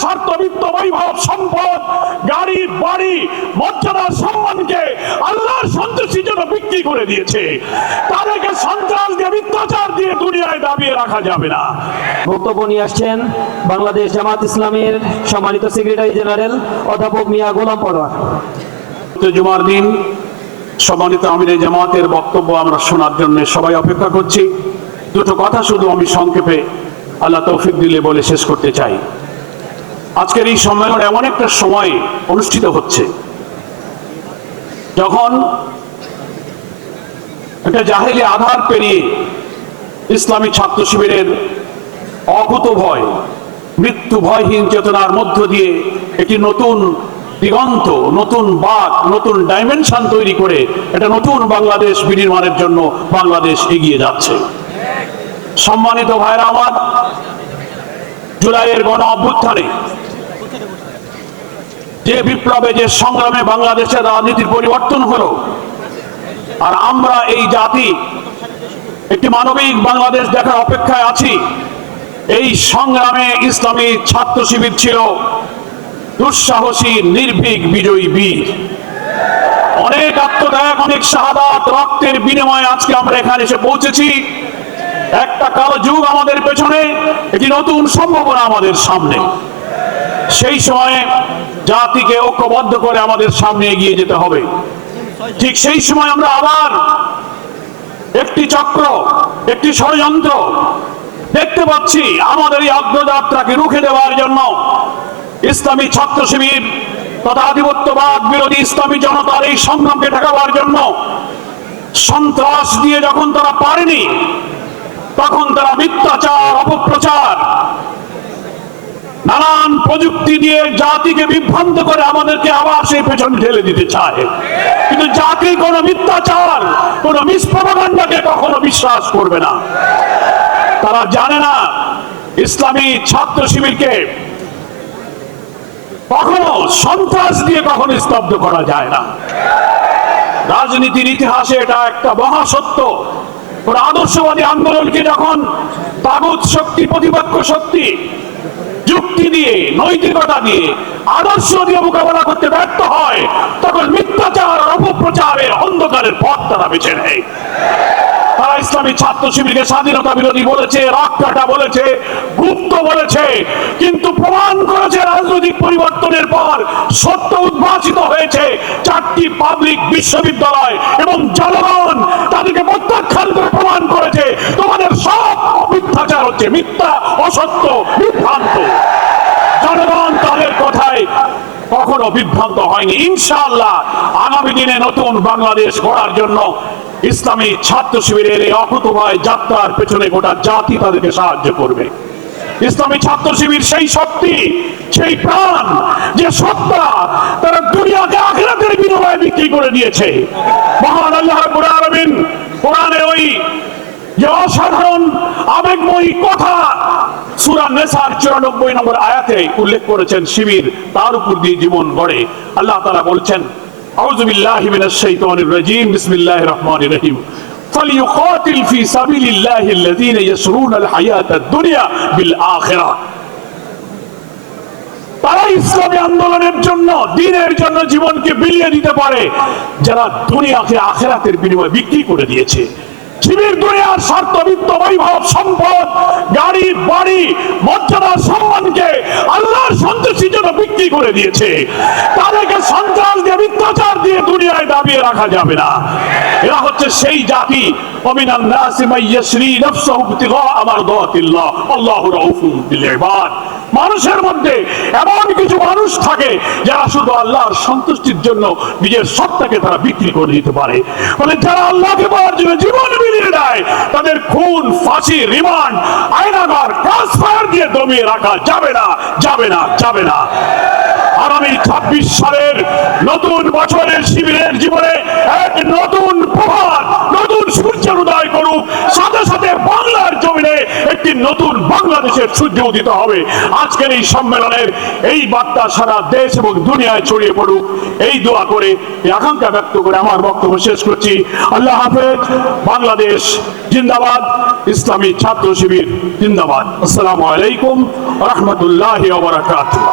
স্বার্থবিত্ত বৈভব সম্পদ, গাড়ি বাড়ি, মর্যাদা সম্মানকে আল্লাহর সন্তুষ্টির জন্য বিক্রি করে দিয়েছে। তাদেরকে সন্ত্রাস দিয়ে মিথ্যাচার দিয়ে দুনিয়ায় দাবিয়ে রাখা যাবে না। বক্তব্য নিয়ে আসছেন বাংলাদেশ জামাত ইসলামের সম্মানিত সেক্রেটারি জেনারেল অধ্যাপক মিয়া গোলাম পরোয়ার। জুমার দিন সম্মানিত আমিরে জামাতের বক্তব্য আমরা শোনার জন্য সবাই অপেক্ষা করছি। দুটো কথা শুধু আমি সংক্ষেপে আল্লাহ তৌফিক দিলে বলে শেষ করতে চাই। আজকের এই সম্মেলন এমন একটা সময় অনুষ্ঠিত হচ্ছে যখন একটা জাহেলি আধার পেরিয়ে ইসলামী ছাত্র শিবিরের অকুতভয় মৃত্যু ভয়হীন চেতনার মধ্য দিয়ে একটি নতুন দিগন্ত, নতুন বাক, নতুন ডাইমেনশন তৈরি করে একটা নতুন বাংলাদেশ বিনির্মাণের জন্য বাংলাদেশ এগিয়ে যাচ্ছে। সম্মানিত ভাইরা আমার, জুলাইয়ের গণ অভ্যুত্থানে যে বিপ্লবে, যে সংগ্রামে বাংলাদেশের রাজনীতির পরিবর্তন হলো, আর আমরা এই জাতি একটি মানবিক বাংলাদেশ দেখার অপেক্ষায় আছি। এই সংগ্রামে ইসলামী ছাত্র শিবির ছিল দুঃসাহসী নির্ভীক বিজয়ী বীর। অনেক আত্মত্যাগ, অনেক শাহাদাত, রক্তের বিনিময়ে আজকে আমরা এখানে এসে পৌঁছেছি। একটা কালো যুগ আমাদের পেছনে, একটি নতুন সম্ভাবনা আমাদের সামনে। সেই সময়ে জাতিকে ঐক্যবদ্ধ করে আমাদের সামনে এগিয়ে যেতে হবে। ঠিক সেই সময় আমরা আবার একটি চক্র, একটি ষড়যন্ত্র দেখতে পাচ্ছি। আমাদের এই অগ্রযাত্রাকে রুখে দেওয়ার জন্য ইসলামী ছাত্র শিবির তথা আধিপত্যবাদ বিরোধী ইসলামী জনতার এই সংগ্রামকে ঠেকাবার জন্য সন্ত্রাস দিয়ে যখন তারা পারেনি, তখন তারা মিথ্যাচার, অপপ্রচার, নানান প্রযুক্তি দিয়ে জাতিকে বিভ্রান্ত করে আমাদেরকে আবার সেই পেছনে ঠেলে দিতে চায়। কিন্তু জাতি কোনো মিথ্যাচার, কোনো মিসপ্রপাগান্ডাকে কখনো বিশ্বাস করবে না। তারা জানে না ইসলামী ছাত্র শিবিরকে কখনো সন্ত্রাস দিয়ে কখনো স্তব্ধ করা যায় না। রাজনীতির ইতিহাসে এটা একটা মহাসত্য। কোন আদর্শবাদী আন্দোলনকে যখন তাগুত শক্তি, প্রতিপক্ষ শক্তি যুক্তি দিয়ে, নৈতিকতা দিয়ে, আদর্শ দিয়ে মোকাবেলা করতে ব্যর্থ হয়, তখন মিথ্যাচার, অপপ্রচারের অন্ধকারের পথ তারা বেছে নেয়। তারা ইসলামী ছাত্র শিবিরকে স্বাধীনতা বিরোধী বলেছে, রক্তটা বলেছে, গুপ্ত বলেছে, কিন্তু প্রমাণ করেছে রাজনৈতিক পরিবর্তনের পর সত্য উদ্ভাসিত হয়েছে। 4টি পাবলিক বিশ্ববিদ্যালয় এবং জনগণ তাদেরকে প্রত্যাখ্যান করে প্রমাণ করেছে তোমাদের সব মিথ্যাচার হচ্ছে, মিথ্যা, অসত্য, বিভ্রান্ত। জনগণ তাদের কথায় কখনো বিভ্রান্ত হয়নি। ইনশাআল্লাহ আগামী দিনে নতুন বাংলাদেশ গড়ার জন্য ইসলামী ছাত্র শিবিরের এই অকুতোভয় যাত্রার পেছনে গোটা জাতি তাদেরকে সাহায্য করবে। ইসলামী ছাত্র শিবির সেই শক্তি, সেই প্রাণ, যে সত্তা তারা দুনিয়াকে আখিরাতের বিনিময়ে বিক্রি করে দিয়েছে। মহান আল্লাহ রাব্বুল আলামিন কোরআনে ওই যে অসাধারণ আবেগময়ী কথা সূরা নিসার 94 নম্বর আয়াতে উল্লেখ করেছেন। শিবির তার উপর দিয়ে জীবন গড়ে। আল্লাহ তাআলা বলছেন, আউযু বিল্লাহি মিনাশ শাইতানির রাজীম, বিসমিল্লাহির রহমানির রহিম, ফালিয়ুকাতিল ফি সাবিলিল্লাহি আল্লাযীনা ইয়াশরুনাল হায়াতাদ দুনিয়া বিল আখিরাহ। তারা ইসলামী আন্দোলনের জন্য, দ্বীনের জন্য জীবনকে বিলিয়ে দিতে পারে যারা দুনিয়াকে আখিরাতের বিনিময়ে বিক্রি করে দিয়েছে। শিবির দুনিয়ার স্বার্থবিত্ত বৈভব সম্পদ, গাড়ি বাড়ি, মর্যাদা সম্মানকে আল্লাহর সন্তুষ্টির জন্য বিক্রি করে দিয়েছে। তাদেরকে সন্ত্রাস দিয়ে, মিথ্যাচার দিয়ে দুনিয়ায় দাবিয়ে রাখা যাবে না। এরা হচ্ছে সেই জাতি, ওয়ামিনান নাসি মান ইয়াশরি নাফসাহু ইবতিগা মারদাতিল্লাহ আল্লাহু রাউফুন বিল ইবাদ। মানুষের মধ্যে এমন কিছু মানুষ থাকে যারা শুধু আল্লাহর সন্তুষ্টির জন্য নিজের সত্তাকে তারা বিক্রি করে দিতে পারে। মানে যারা আল্লাহকে পাওয়ার জন্য জীবন বিলিয়ে দেয়, তাদের খুন, ফাঁসি, রিমান্ড, আয়নাঘর, ক্রসফায়ার দিয়ে দমিয়ে রাখা যাবে না, যাবে না, যাবে না। আগামী 26 সালের নতুন বছরের শিবিরের জীবনে এক নতুন প্রভাত, নতুন সূর্যের উদয় করুক। সাথে সাথে বাংলার জমিনে একটি একদিন নতুন বাংলাদেশের সূর্য উদিত হবে। আজকের এই সম্মেলনের এই বার্তা সারা দেশ এবং দুনিয়ায় ছড়িয়ে পড়ুক, এই দোয়া করে, এই আকাঙ্ক্ষা ব্যক্ত করে আমার বক্তব্য শেষ করছি। আল্লাহ হাফেজ। বাংলাদেশ জিন্দাবাদ, ইসলামী ছাত্র শিবির জিন্দাবাদ। আসসালামু আলাইকুম ওয়া রাহমাতুল্লাহি ওয়া বারাকাতুহু।